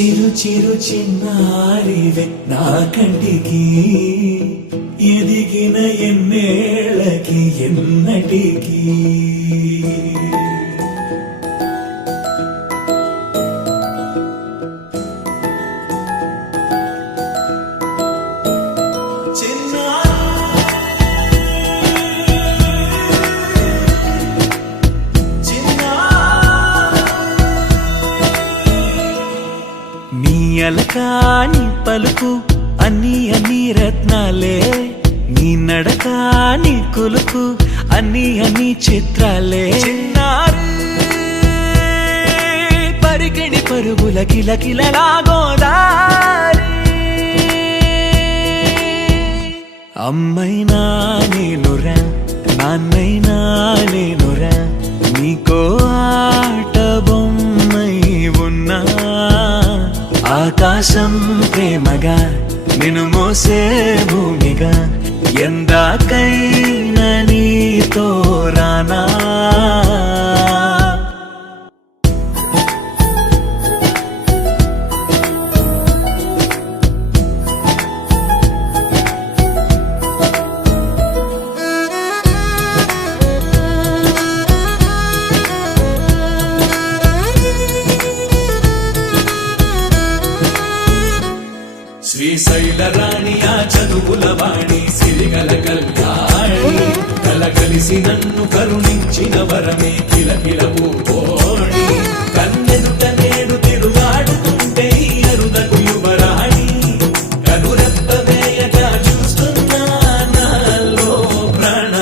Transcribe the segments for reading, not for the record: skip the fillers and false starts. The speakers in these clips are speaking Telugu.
చిరు చిరు చిన్నారివే నా కంటికి ఎదిగిన ఎన్నేళ్ళకి ఎన్నటికి అలకాని పలుకు అన్ని అన్ని రత్నాలే నీ నడక నీ కులుకు అన్ని అన్ని చిత్రాలే చిన్నారు పరికిణి పరుగుల కిలకిలలా గోదారి అమ్మైనా నేనురా నాన్నైనా నేనురా నీకో ఆట బొమ్మై ఉన్నా ఆకాశం ప్రేమగా నిన్ను మోసే భూమిగా ఎందాకైనా నీతో రానా శ్రీశైల రాణి ఆ చదువుల వాణి సిరిగల కళ్యాణి కలగలిసి నన్ను కరుణించిన వరమే కిలకిల పూకోణి కన్నెదుట నేడు తిరుగాడుతుంటే అరుదకు యువరాణి కనురెప్ప వేయగా చూస్తున్నా నాలో ప్రాణ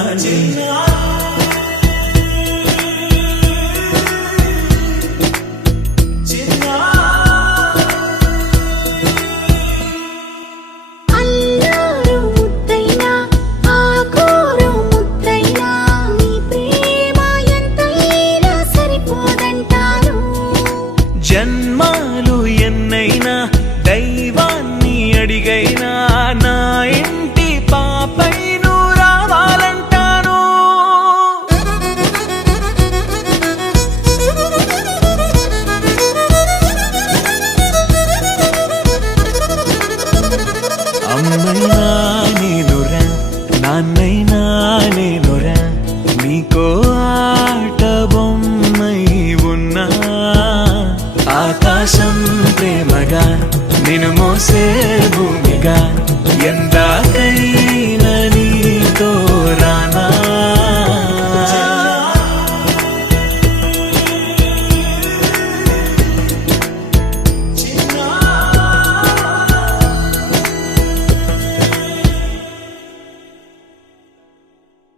జన్మాలు ఎన్నైనా దైవాన్ని అడిగైనా నా ఇంటి పాపై నువ్వు రావాలంటాను అమ్మైనా నేనురా నాన్నైనా నేనురా నీకో ఆట బొమ్మై ఉన్నా ఆకాశం ప్రేమగా నిన్ను మోసే భూమిగా